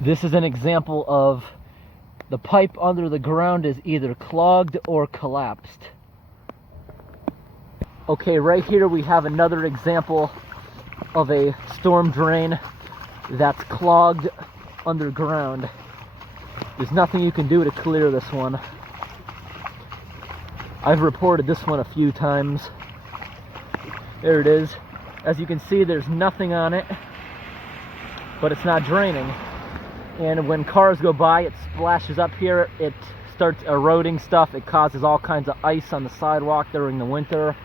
This is an example of the pipe under the ground is either clogged or collapsed. Okay, right here we have another example of a storm drain that's clogged underground. There's nothing you can do to clear this one. I've reported this one a few times. There it is. As you can see, there's nothing on it, but it's not draining. And when cars go by, it splashes up here. It starts eroding stuff. It causes all kinds of ice on the sidewalk during the winter.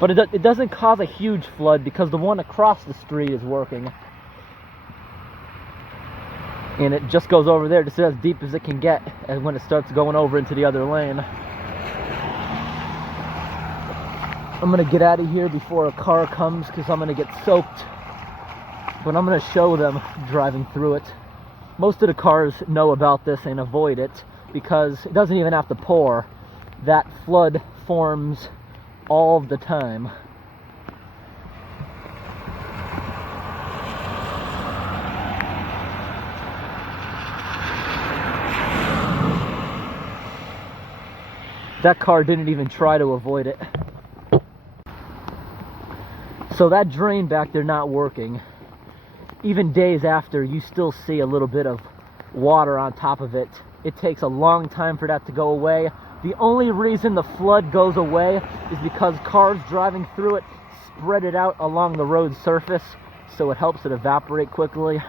But it doesn't cause a huge flood because the one across the street is working. And it just goes over there just as deep as it can get, and when it starts going over into the other lane. I'm gonna get out of here before a car comes because I'm gonna get soaked. But I'm gonna show them driving through it. Most of the cars know about this and avoid it because it doesn't even have to pour. That flood forms all the time. That car didn't even try to avoid it. So that drain back there not working. Even days after, you still see a little bit of water on top of it. It takes a long time for that to go away. The only reason the flood goes away is because cars driving through it spread it out along the road surface, so it helps it evaporate quickly.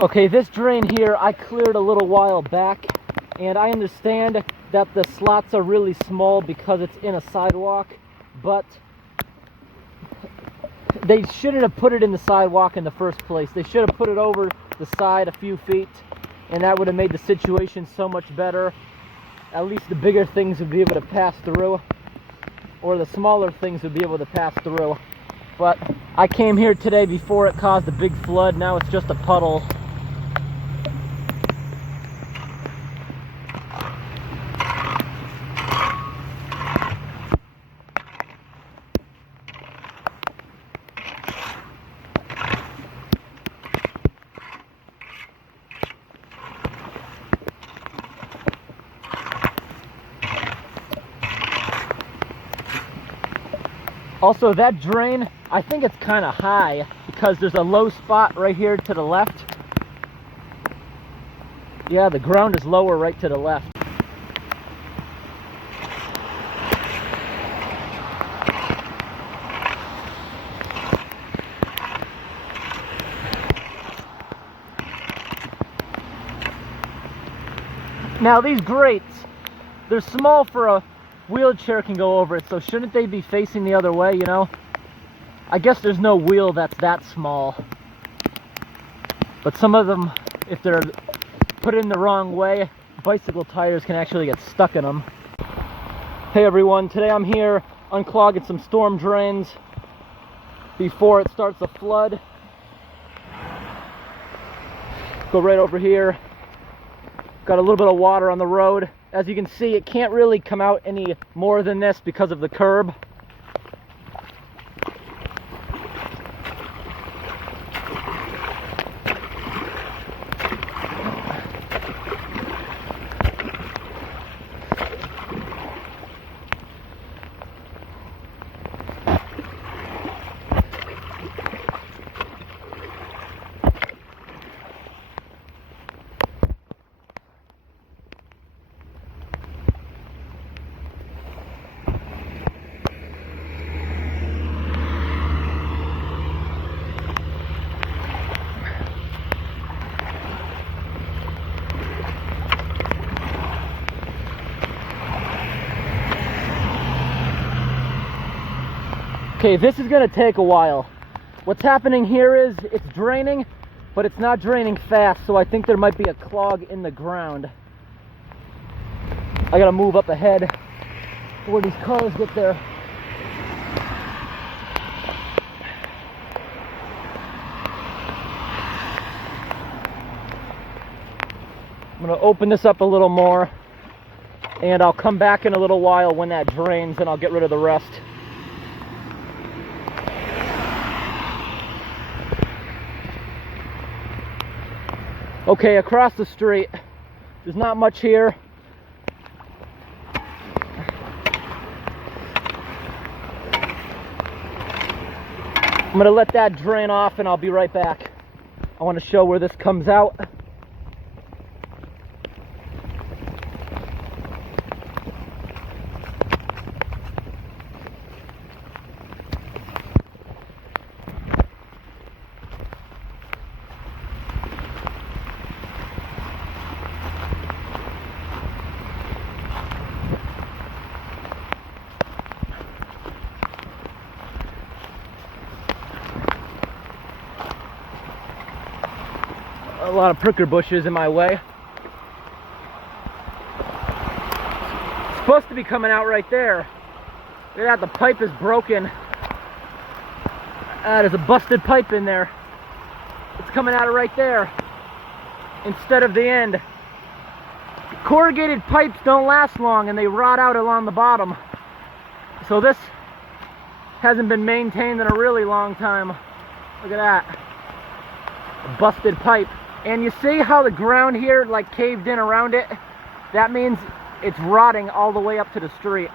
Okay, this drain here I cleared a little while back, and I understand that the slots are really small because it's in a sidewalk, but they shouldn't have put it in the sidewalk in the first place. They should have put it over the side a few feet, and that would have made the situation so much better. At least the bigger things would be able to pass through, or the smaller things would be able to pass through. But I came here today before it caused a big flood. Now it's just a puddle. Also, that drain, I think it's kind of high because there's a low spot right here to the left. Yeah, the ground is lower right to the left. Now these grates, they're small for a wheelchair can go over it, so shouldn't they be facing the other way, you know? I guess there's no wheel that's that small. But some of them, if they're put in the wrong way, bicycle tires can actually get stuck in them. Hey everyone, today I'm here unclogging some storm drains before it starts to flood. Go right over here. Got a little bit of water on the road. As you can see, it can't really come out any more than this because of the curb. Okay, this is gonna take a while. What's happening here is it's draining, but it's not draining fast, so I think there might be a clog in the ground. I gotta move up ahead before these cars get there. I'm gonna open this up a little more, and I'll come back in a little while when that drains, and I'll get rid of the rest. Okay, across the street, there's not much here. I'm gonna let that drain off and I'll be right back. I want to show where this comes out. A lot of pricker bushes in my way. It's supposed to be coming out right there. Look at that, the pipe is broken. There's a busted pipe in there. It's coming out of right there instead of the end. Corrugated pipes don't last long and they rot out along the bottom. So this hasn't been maintained in a really long time. Look at that. A busted pipe. And you see how the ground here like caved in around it? That means it's rotting all the way up to the street.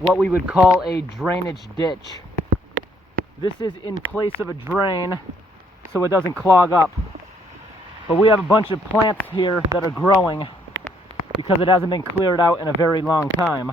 What we would call a drainage ditch. This is in place of a drain so it doesn't clog up. But we have a bunch of plants here that are growing because it hasn't been cleared out in a very long time.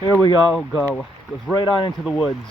Here we go. Goes right on into the woods.